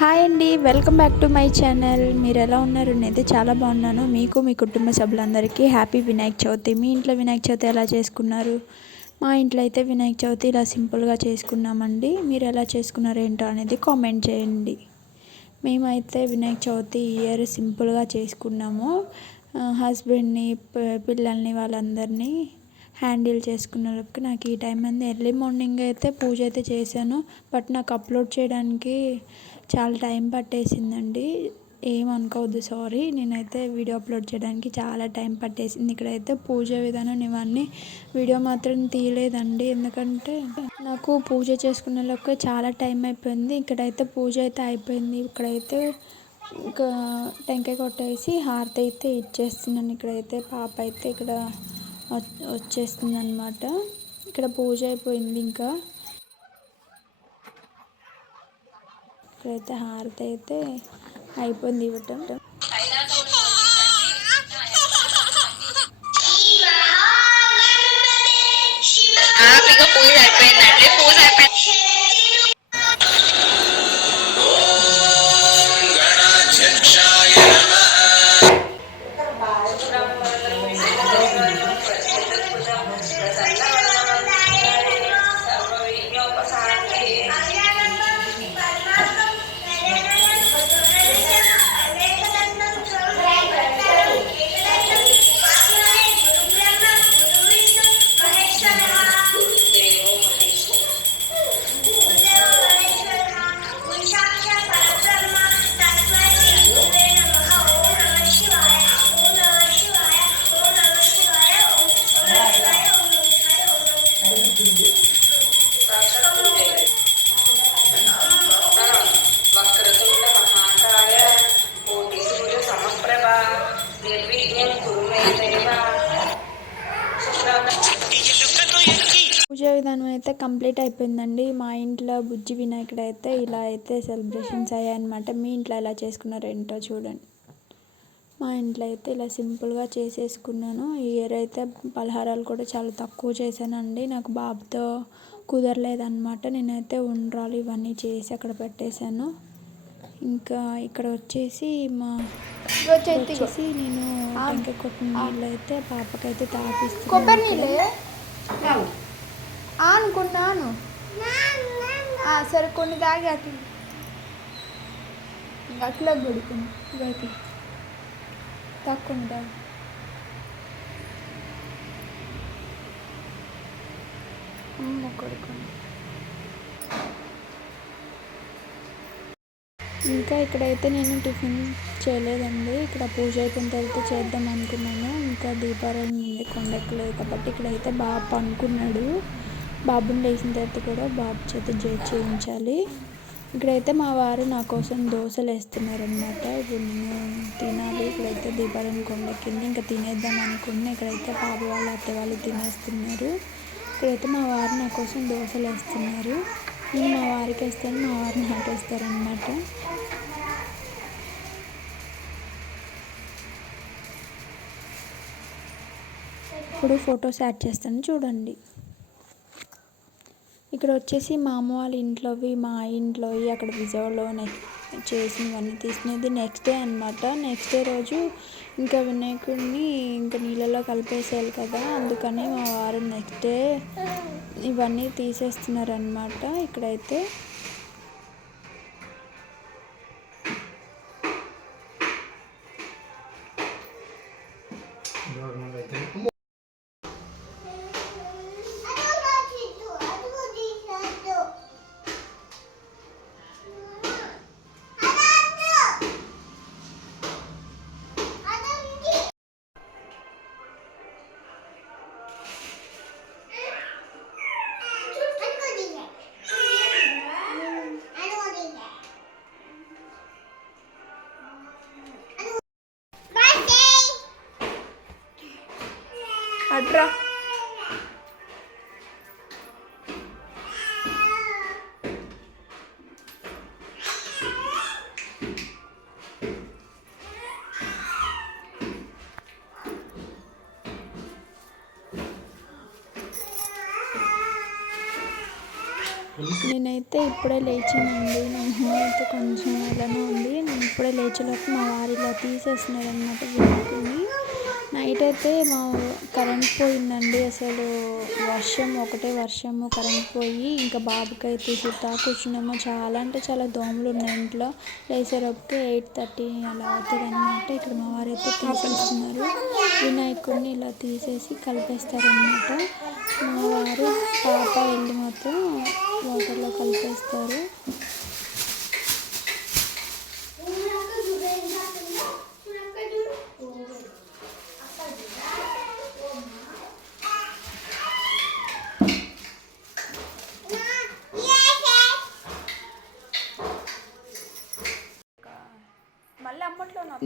Hi అండి, welcome back to my channel. మీరు ఎలా ఉన్నారు? నేనైతే చాలా బాగున్నాను. మీకు మీ కుటుంబ సభ్యులందరికీ హ్యాపీ వినాయక చవితి. మీ ఇంట్లో వినాయక చవితి ఎలా చేసుకున్నారు? మా ఇంట్లో అయితే వినాయక చవితి ఇలా సింపుల్గా చేసుకున్నామండి. మీరు ఎలా చేసుకున్నారు ఏంటో అనేది కామెంట్ చేయండి. మేమైతే వినాయక చవితి ఇయర్ సింపుల్గా చేసుకున్నాము. హస్బెండ్ని, పిల్లల్ని వాళ్ళందరినీ హ్యాండిల్ చేసుకున్నప్పటికి నాకు ఈ టైం అంది. ఎర్లీ మార్నింగ్ అయితే పూజ అయితే చేశాను. బట్ నాకు అప్లోడ్ చేయడానికి చాలా టైం పట్టేసిందండి. ఏమనుకోవద్దు, సారీ. నేనైతే వీడియో అప్లోడ్ చేయడానికి చాలా టైం పట్టేసింది. ఇక్కడైతే పూజ విధానం ఇవన్నీ వీడియో మాత్రం తీయలేదండి, ఎందుకంటే నాకు పూజ చేసుకునేలోకి చాలా టైం అయిపోయింది. ఇక్కడైతే పూజ అయితే అయిపోయింది. ఇక్కడైతే ఇంకా టెంకాయ కొట్టేసి హారతి అయితే ఇచ్చేస్తున్నాను. ఇక్కడైతే పాప అయితే ఇక్కడ వచ్చేస్తుంది అనమాట. ఇక్కడ పూజ అయిపోయింది. ఇంకా ఇక్కడైతే హారతి అయితే అయిపోయింది ఇవ్వటం. పూజ అయిపోయిందండి. పూజ అయిపోయింది. పూజ విధానం అయితే కంప్లీట్ అయిపోయిందండి. మా ఇంట్లో బుజ్జి వినాయకుడు అయితే ఇలా అయితే సెలబ్రేషన్స్ అయ్యాయన్నమాట. మీ ఇంట్లో ఎలా చేసుకున్నారో ఏంటో చూడండి. మా ఇంట్లో అయితే ఇలా సింపుల్గా చేసేసుకున్నాను. ఈ ఇయర్ అయితే పలహారాలు కూడా చాలా తక్కువ చేశానండి. నాకు బాబుతో కుదరలేదన్నమాట. నేనైతే ఉండ్రాలు ఇవన్నీ చేసి అక్కడ పెట్టేశాను. ఇంకా ఇక్కడ వచ్చేసి నేను టెంకాయ కొట్టిన నీళ్ళు అయితే పాపకైతే తాపిస్తున్నాను. అనుకున్నాను. సరే, కొన్ని తాగి అట్లా కొడుకుని ఇవైతే తక్కువ తాగి కొడుకుని. ఇంకా ఇక్కడైతే నేను టిఫిన్ చేయలేదండి. ఇక్కడ పూజ అయిపోయిన తర్వాత చేద్దాం అనుకున్నాను. ఇంకా దీపారాయణ ఉంది, కొండెక్కలేదు కాబట్టి ఇక్కడైతే బాబు పనుకున్నాడు. బాబుని లేచిన తర్వాత కూడా బాబు చేత చేయించాలి. ఇక్కడైతే మా వారు నా కోసం దోశలు వేస్తున్నారనమాట. ఇప్పుడు నేను తినాలి. ఇక్కడైతే దీపారాయణ కొండెక్కింది, ఇంకా తినేద్దాం అనుకున్నా. ఇక్కడైతే పాప వాళ్ళు, అత్త వాళ్ళు తినేస్తున్నారు. ఇక్కడైతే మా వారు నా కోసం దోశలు వేస్తున్నారు. నేను మా వారికి వేస్తాను, మా వారు నాకు వేస్తారనమాట. ఇప్పుడు ఫొటోస్ యాడ్ చేస్తాను చూడండి. ఇక్కడ వచ్చేసి మా అమ్మ వాళ్ళ ఇంట్లోవి, మా ఇంట్లోవి అక్కడ విజయవాడలో చేసినవన్నీ తీసుకునేది నెక్స్ట్ డే అనమాట. నెక్స్ట్ డే రోజు ఇంకా వినాయకుడిని ఇంకా నీళ్ళలో కలిపేసేయాలి కదా, అందుకని మా వారు నెక్స్ట్ డే ఇవన్నీ తీసేస్తున్నారు అనమాట. ఇక్కడైతే అట్రా నేనైతే అయితే ఇప్పుడే లేచానండి. నా మొహం అయితే కొంచెం ఎలానో ఉంది. నేను ఇప్పుడే లేచేలోపు మా వారు ఇలా తీసేస్తున్నారనమాట వినాయకుడిని. నైట్ అయితే కరెంట్ పోయిందండి. అసలు ఒకటే వర్షము కరెంట్ పోయి ఇంకా బాబుకైతే సుతా కూర్చున్నాము. చాలా అంటే చాలా దోమలు ఉన్నాయి ఇంట్లో. లేచేలోపుకి 8:30 అలా అవుతుంది అనమాట. ఇక్కడ మా వారైతే తీసేస్తున్నారు. వినాయకుడిని ఇలా తీసేసి కలిపేస్తారనమాట. మా వారు పాప వెళ్ళి మాత్రం వాటర్లో కలిపేస్తారు.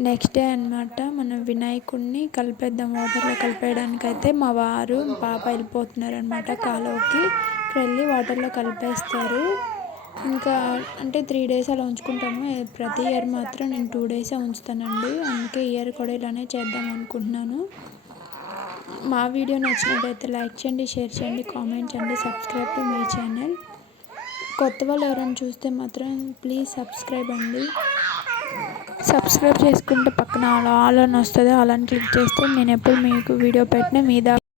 నెక్స్ట్ డే అనమాట మనం వినాయకుడిని కలిపేద్దాం. వాటర్లో కలిపేయడానికి అయితే మా వారు పాప వెళ్ళిపోతున్నారు అనమాట. కాలువకి వెళ్ళి వాటర్లో కలిపేస్తారు. ఇంకా అంటే 3 days అలా ఉంచుకుంటాము. ప్రతి ఇయర్ మాత్రం నేను 2 days ఉంచుతానండి. అందుకే ఇయర్ కూడా ఇలానే చేద్దాం అనుకుంటున్నాను. మా వీడియో నచ్చినట్లయితే లైక్ చేయండి, షేర్ చేయండి, కామెంట్ చేయండి, సబ్స్క్రైబ్ టు మై ఛానల్. కొత్త వాళ్ళు ఎవరైనా చూస్తే మాత్రం ప్లీజ్ సబ్స్క్రైబ్ అండి. సబ్స్క్రైబ్ చేసుకుంటే పక్కన ఆల్ అని వస్తుంది. అలాని క్లిక్ చేస్తే నేను ఎప్పుడు మీకు వీడియో పెట్టినా మీ